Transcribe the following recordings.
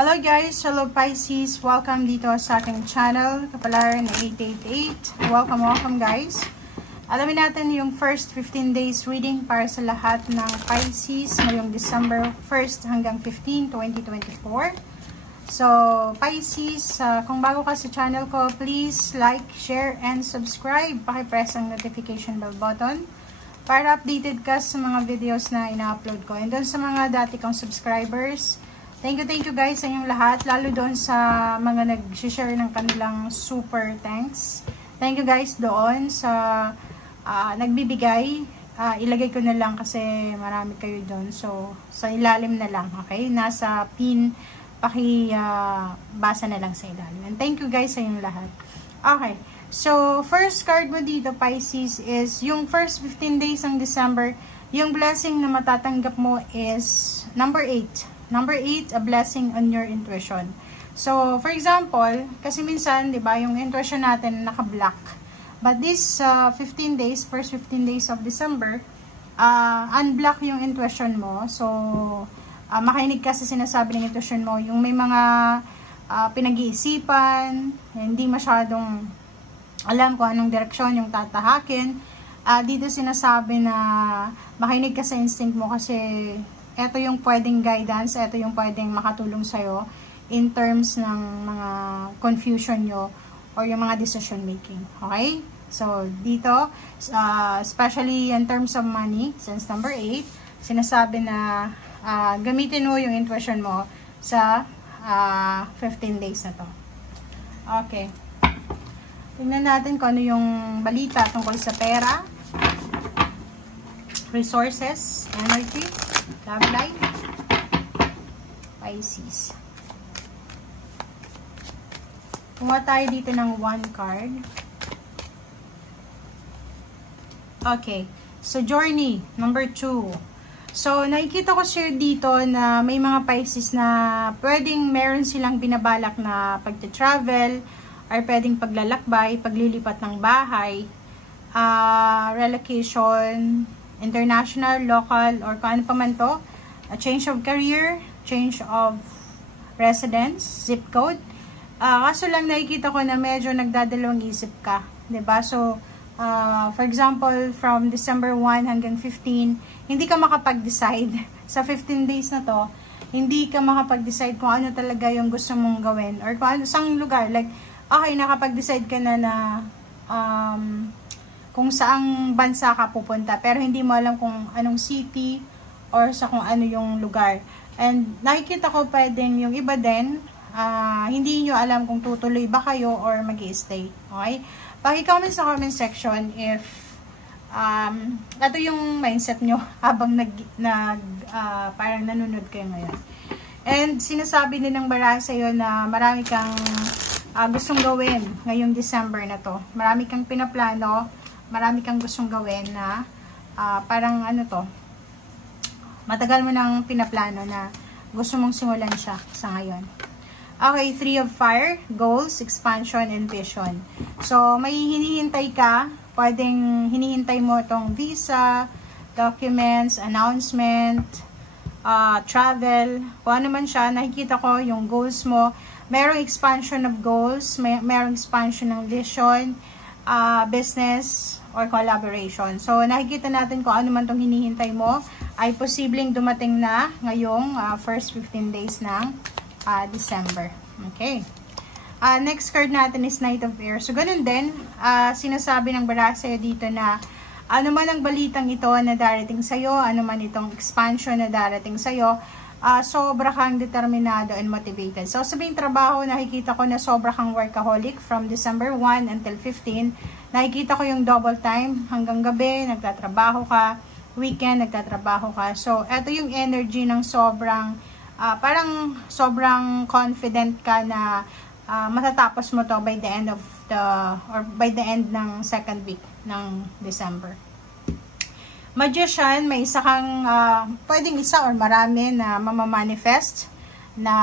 Hello guys! Hello Pisces! Welcome dito sa aking channel, Kapalaran 888. Welcome guys! Alamin natin yung first 15 days reading para sa lahat ng Pisces ngayong December 1st hanggang 15, 2024. So, Pisces, kung bago ka sa channel ko, please like, share, and subscribe. Pakipress ang notification bell button para updated ka sa mga videos na ina-upload ko. And doon sa mga dati kong subscribers, thank you guys sa inyong lahat, lalo doon sa mga nag-share ng kanilang super thanks. Thank you guys doon sa nagbibigay. Ilagay ko na lang kasi marami kayo doon. So, sa ilalim na lang, okay? Nasa pin, basa na lang sa ilalim. And thank you guys sa inyong lahat. Okay, so first card mo dito, Pisces, is yung first 15 days ng December, yung blessing na matatanggap mo is number 8. Number 8, a blessing on your intuition. So, for example, kasi minsan, di ba, yung intuition natin naka-black. But this 15 days, first 15 days of December, unblock yung intuition mo. So, makinig ka sa sinasabi ng intuition mo. Yung may mga pinag-iisipan, hindi masyadong alam kung anong direksyon yung tatahakin. Dito sinasabi na makinig ka sa instinct mo kasi ito yung pwedeng guidance, ito yung pwedeng makatulong sa'yo in terms ng mga confusion nyo or yung mga decision making. Okay? So, dito, especially in terms of money, since number 8, sinasabi na gamitin mo yung intuition mo sa 15 days na to. Okay. Tingnan natin kung ano yung balita tungkol sa pera, resources, energy, love life, Pisces. Kumuha tayo dito ng 1 card. Okay. So, journey, number 2. So, nakikita ko sir dito na may mga Pisces na pwedeng meron silang binabalak na pagte-travel or pwedeng paglalakbay, paglilipat ng bahay, relocation, international, local, or kung ano pa man to, a change of career, change of residence, zip code. Kaso lang nakikita ko na medyo nagdadalawang isip ka, 'di ba? So, for example, from December 1 hanggang 15, hindi ka makapag-decide. Sa 15 days na to, hindi ka makapag-decide kung ano talaga yung gusto mong gawin or kung ano, sang lugar. Like, okay, nakapag-decide ka na kung saang bansa ka pupunta, pero hindi mo alam kung anong city or sa kung ano yung lugar. And nakikita ko pwedeng yung iba din, hindi nyo alam kung tutuloy ba kayo or mag-i-stay. Okay? Paki-comment sa comment section if ito yung mindset nyo habang parang nanonood kayo ngayon. And sinasabi din ng baraha sa'yo na marami kang gustong gawin ngayong December na to. Marami kang pinaplano, marami kang gustong gawin na parang ano to, matagal mo nang pinaplano na gusto mong simulan siya sa ngayon. Okay, 3 of Fire, goals, expansion, and vision. So, may hinihintay ka, pwedeng hinihintay mo itong visa, documents, announcement, travel, kung ano man siya, nakikita ko yung goals mo. Merong expansion of goals, merong expansion ng vision, business, or collaboration. So, nakikita natin kung ano man itong hinihintay mo ay posibleng dumating na ngayong first 15 days ng December. Okay. Next card natin is Knight of Air. So, ganun din. Sinasabi ng baraha sa'yo dito na ano man ang balitang ito na darating sa'yo, ano man itong expansion na darating sa'yo, sobra kang determinado and motivated. So, sabing trabaho, nakikita ko na sobra kang workaholic from December 1 until 15. Nakikita ko yung double time hanggang gabi, nagtatrabaho ka, weekend, nagtatrabaho ka. So, eto yung energy ng sobrang, parang sobrang confident ka na matatapos mo to by the end of by the end ng second week ng December. Magician, may isa kang, pwedeng isa or marami na mamamanifest na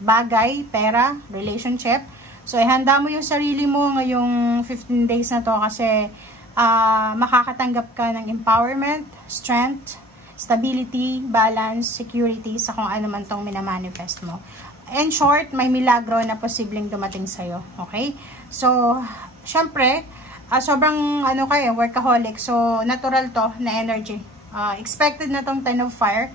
bagay, pera, relationship. So, ihanda mo yung sarili mo ngayong 15 days na to kasi makakatanggap ka ng empowerment, strength, stability, balance, security sa kung ano man tong minamanifest mo. In short, may milagro na posibleng dumating sa'yo. Okay? So, syempre, sobrang kayo, workaholic. So, natural to na energy. Expected na tong 10 of fire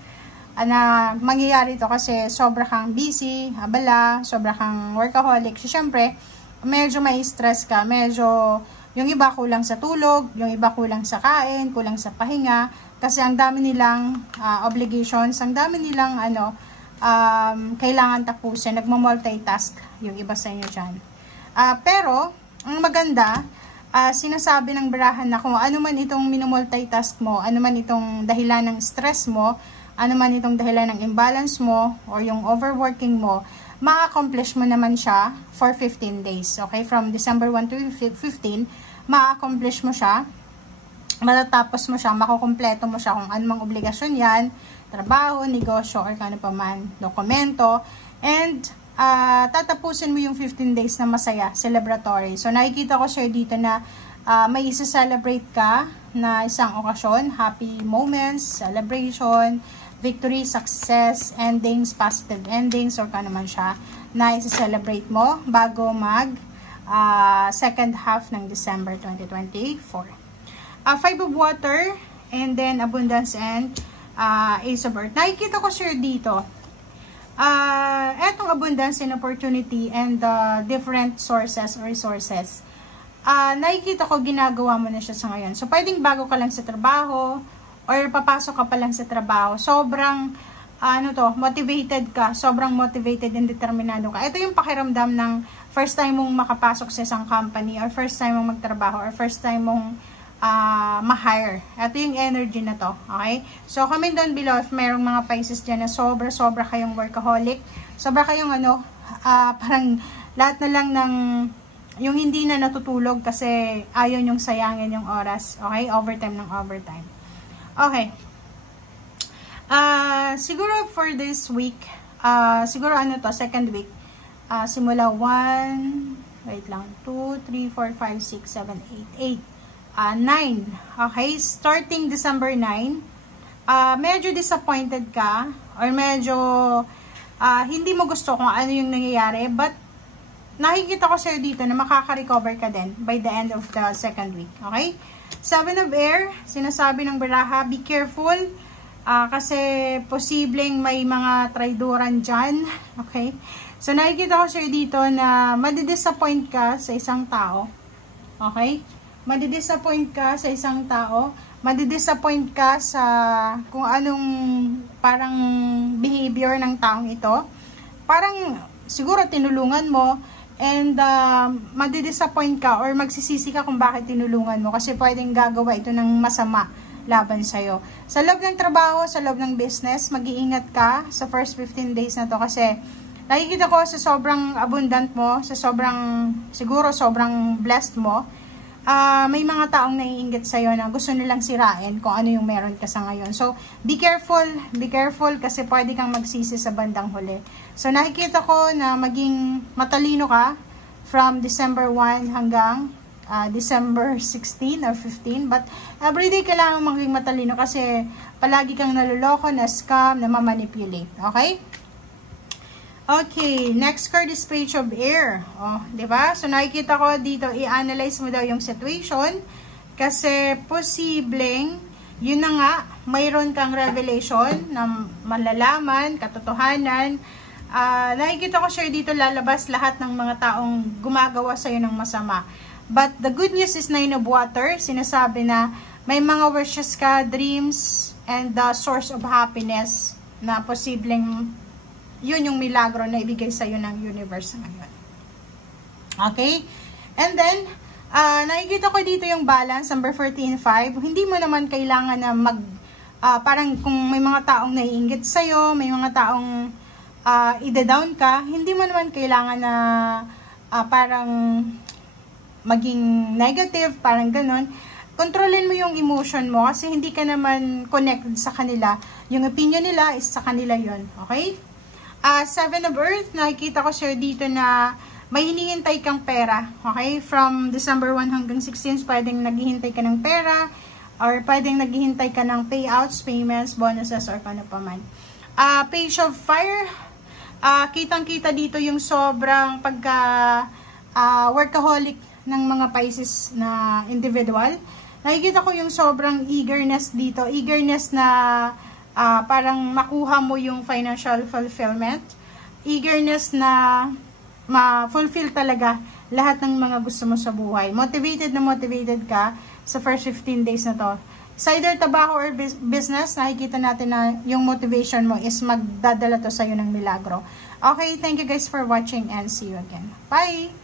na mangyayari to kasi sobra kang busy, abala, sobra kang workaholic. So, syempre, medyo may stress ka, medyo yung iba kulang sa tulog, yung iba kulang sa kain, kulang sa pahinga, kasi ang dami nilang obligations, ang dami nilang kailangan tapusin, nagmo-multitask yung iba sa inyo dyan. Pero, ang maganda, sinasabi ng barahan na kung ano man itong minumultitask mo, ano man itong dahilan ng stress mo, ano man itong dahilan ng imbalance mo, or yung overworking mo, ma-accomplish mo naman siya for 15 days. Okay? From December 1 to 15, ma-accomplish mo siya, matatapos mo siya, makukumpleto mo siya kung anumang obligasyon yan, trabaho, negosyo, or kano pa man, dokumento, and tatapusin mo yung 15 days na masaya, celebratory. So, nakikita ko siya dito na may isa-celebrate ka na isang okasyon, happy moments, celebration, victory, success, endings, positive endings, or kano man siya, na isa-celebrate mo bago mag second half ng December 2024. 5 of water, and then abundance and Ace of Earth. Nakikita ko sir dito, etong abundance and opportunity and different sources or resources. Nakikita ko ginagawa mo na siya sa ngayon. So, pwedeng bago ka lang sa trabaho, or papasok ka pa lang sa trabaho, sobrang motivated ka, sobrang motivated and determinado ka. Ito yung pakiramdam ng first time mong makapasok sa isang company, or first time mong magtrabaho, or first time mong ma-hire. Ito yung energy na to. Okay? So, comment down below if merong mga Pisces dyan na sobra kayong workaholic. Sobra kayong parang lahat na lang ng yung hindi na natutulog kasi ayaw nyong sayangin yung oras. Okay? Overtime ng overtime. Okay. Siguro for this week, siguro second week, simula 1, wait lang, 2, 3, 4, 5, 6, 7, 8, 9. Okay, starting December 9, medyo disappointed ka, or medyo hindi mo gusto kung ano yung nangyayari, but nakikita ko sa'yo dito na makaka-recover ka din by the end of the second week. Okay? 7 of Air, sinasabi ng baraha, be careful, kasi posibleng may mga traidoran dyan. Okay? So, nakikita ko sa'yo dito na madidisappoint ka sa isang tao. Okay? Madidisappoint ka sa isang tao, madidisappoint ka sa kung anong parang behavior ng taong ito. Parang siguro tinulungan mo, and madidisappoint ka or magsisisi ka kung bakit tinulungan mo, kasi pwedeng gagawa ito ng masama laban sa'yo. Sa loob ng trabaho, sa loob ng business, mag-iingat ka sa first 15 days na to, kasi nakikita ko sa sobrang abundant mo, sa siguro sobrang blessed mo, may mga taong naiinggit sa'yo na gusto nilang sirain kung ano yung meron ka sa ngayon. So, be careful kasi pwede kang magsisi sa bandang huli. So, nakikita ko na maging matalino ka from December 1 hanggang December 16 or 15. But, everyday kailangan maging matalino kasi palagi kang naluloko, na scam, na mamanipulate. Okay? Okay, next card is Page of Air. Oh, 'di ba? So nakikita ko dito, i-analyze mo daw yung situation kasi posibleng yun na nga, mayroon kang revelation na malalaman, katotohanan. Nakikita ko sure dito lalabas lahat ng mga taong gumagawa sa iyo ng masama. But the good news is 9 of Water, sinasabi na may mga wishes ka, dreams, and the source of happiness na posibleng yun yung milagro na ibigay sa'yo ng universe ngayon. Okay? And then, nakikita ko dito yung balance, number 14.5. Hindi mo naman kailangan na parang kung may mga taong naiinggit sa'yo, may mga taong ida-down ka, hindi mo naman kailangan na parang maging negative, parang ganun. Kontrolin mo yung emotion mo kasi hindi ka naman connected sa kanila. Yung opinion nila is sa kanila yun. Okay? 7 of Earth, nakikita ko sir dito na may hinihintay kang pera. Okay? From December 1 hanggang 16, pwedeng naghihintay ka ng pera. or pwedeng naghihintay ka ng payouts, payments, bonuses, or kano pa man. Page of Fire, kitang-kita dito yung sobrang pagka workaholic ng mga Pisces na individual. Nakikita ko yung sobrang eagerness dito. Eagerness na parang makuha mo yung financial fulfillment. Eagerness na ma-fulfill talaga lahat ng mga gusto mo sa buhay. Motivated na motivated ka sa first 15 days na to. Sa either trabaho or business, nakikita natin na yung motivation mo is magdadala to sa'yo ng milagro. Okay, thank you guys for watching and see you again. Bye!